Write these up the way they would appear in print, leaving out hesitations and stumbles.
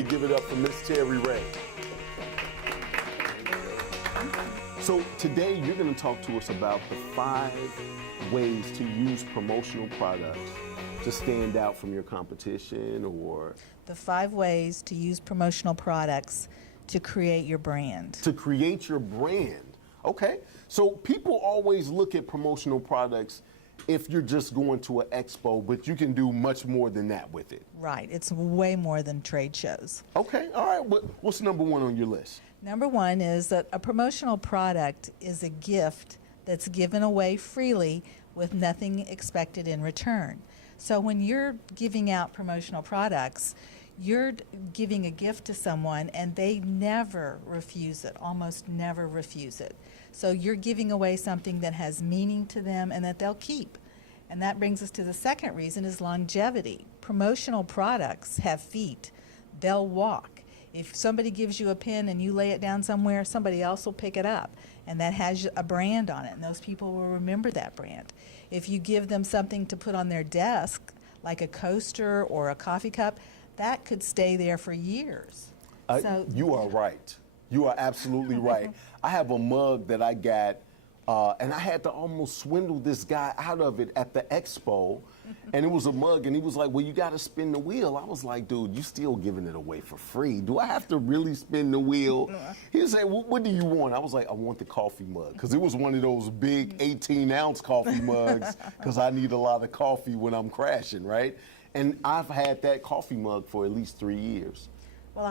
Everybody give it up for Miss Teri Ray. So today you're going to talk to us about the 5 ways to use promotional products to stand out from your competition, or The 5 ways to use promotional products to create your brand. to create your brand. Okay, so people always look at promotional products if you're just going to an expo, but you can do much more than that with it. Right, it's way more than trade shows. Okay, all right, what's number 1 on your list? Number 1 is that a promotional product is a gift that's given away freely with nothing expected in return. So when you're giving out promotional products, you're giving a gift to someone and they never refuse it, almost never refuse it. So you're giving away something that has meaning to them and that they'll keep. And that brings us to the second reason is longevity. Promotional products have feet. They'll walk. If somebody gives you a pen and you lay it down somewhere, somebody else will pick it up. And that has a brand on it, and those people will remember that brand. If you give them something to put on their desk, like a coaster or a coffee cup, that could stay there for years. You are right. You are absolutely right. I have a mug that I got, and I had to almost swindle this guy out of it at the expo. And it was a mug, and he was like, well, you got to spin the wheel. I was like, dude, you still giving it away for free. Do I have to really spin the wheel? He was like, well, what do you want? I was like, I want the coffee mug, because it was one of those big 18-ounce coffee mugs, because I need a lot of coffee when I'm crashing, right? And I've had that coffee mug for at least 3 years. Well,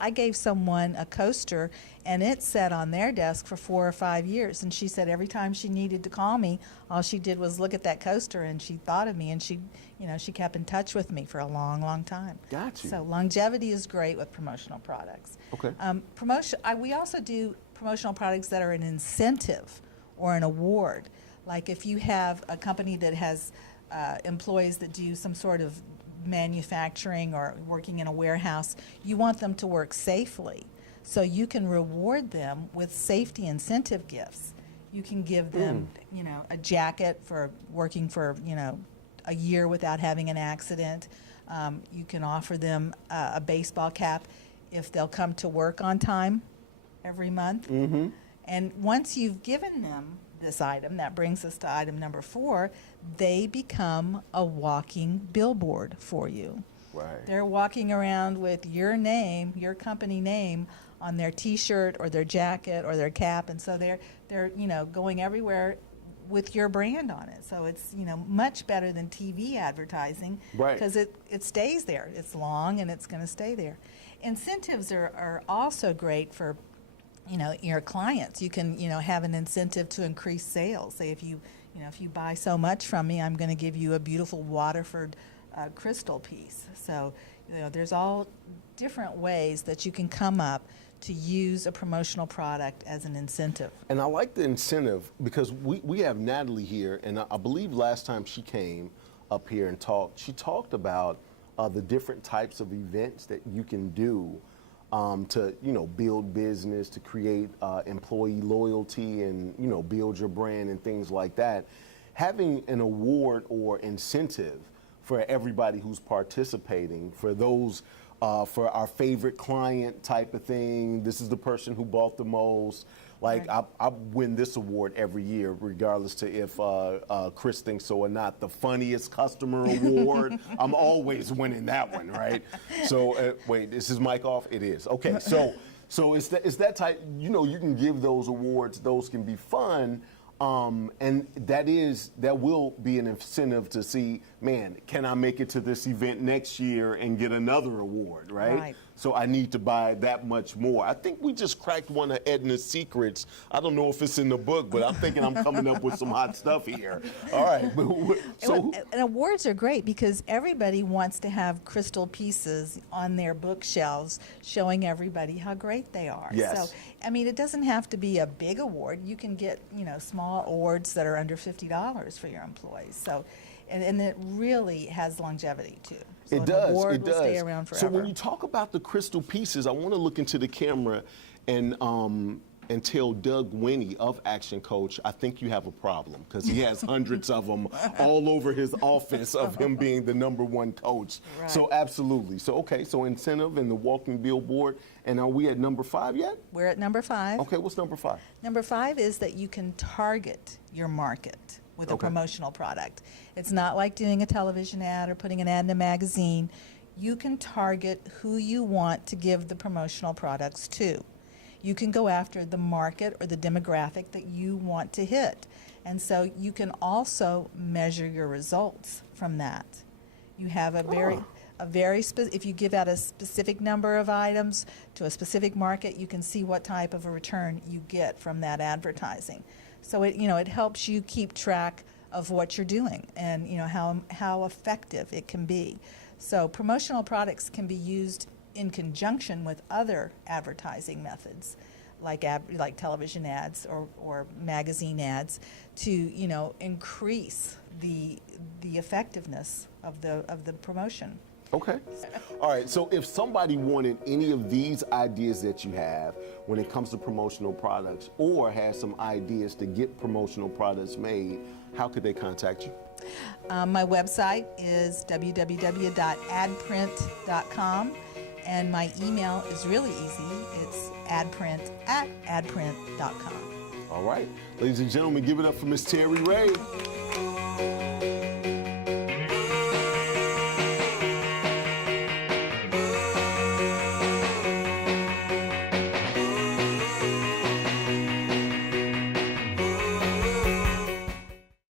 I gave someone a coaster and it sat on their desk for 4 or 5 years. And she said every time she needed to call me, all she did was look at that coaster and she thought of me, and she kept in touch with me for a long, long time. Got you. So longevity is great with promotional products. Okay. We also do promotional products that are an incentive or an award. Like if you have a company that has employees that do some sort of manufacturing or working in a warehouse, you want them to work safely. So you can reward them with safety incentive gifts. You can give them, a jacket for working for, a year without having an accident. You can offer them a baseball cap if they'll come to work on time every month. Mm-hmm. And once you've given them this item, that brings us to item number 4, they become a walking billboard for you. Right. They're walking around with your name, your company name, on their T-shirt or their jacket or their cap, and so they're going everywhere with your brand on it. So it's much better than TV advertising, right? Because it stays there. It's long and it's going to stay there. Incentives are also great for your clients. You can have an incentive to increase sales. Say if you buy so much from me, I'm going to give you a beautiful Waterford crystal piece. So there's all different ways that you can come up to use a promotional product as an incentive. And I like the incentive because we have Natalie here, and I believe last time she came up here and talked, she talked about the different types of events that you can do to build business, to create employee loyalty, and build your brand and things like that. Having an award or incentive for everybody who's participating, for those for our favorite client type of thing. This is the person who bought the most. Like, right. I win this award every year, regardless to if Chris thinks so or not. The funniest customer award, I'm always winning that one, right? So, wait, is his mic off? It is. Okay, so it's that type, you can give those awards. Those can be fun. And that will be an incentive to see, man, can I make it to this event next year and get another award, right? So I need to buy that much more. I think we just cracked one of Edna's secrets. I don't know if it's in the book, but I'm thinking I'm coming up with some hot stuff here. All right. And awards are great because everybody wants to have crystal pieces on their bookshelves showing everybody how great they are. Yes. So, it doesn't have to be a big award. You can get, small awards that are under $50 for your employees. So, and it really has longevity too. So it does. Award will stay around forever. So when you talk about the crystal pieces, I want to look into the camera and and tell Doug Winnie of Action Coach, I think you have a problem, because he has hundreds of them all over his office of him being the #1 coach. Right. So absolutely. So okay, so incentive and the walking billboard. And are we at number 5 yet? We're at number 5. Okay, what's number 5? Number 5 is that you can target your market with a Okay. promotional product. It's not like doing a television ad or putting an ad in a magazine. You can target who you want to give the promotional products to. You can go after the market or the demographic that you want to hit. And so you can also measure your results from that. You have if you give out a specific number of items to a specific market, you can see what type of a return you get from that advertising. So it helps you keep track of what you're doing and how effective it can be. So promotional products can be used in conjunction with other advertising methods, like television ads or magazine ads, to increase the effectiveness of the promotion. Okay. All right. So if somebody wanted any of these ideas that you have when it comes to promotional products, or has some ideas to get promotional products made, how could they contact you? My website is www.adprint.com, and my email is really easy. It's adprint@adprint.com. All right. Ladies and gentlemen, give it up for Miss Teri Ray.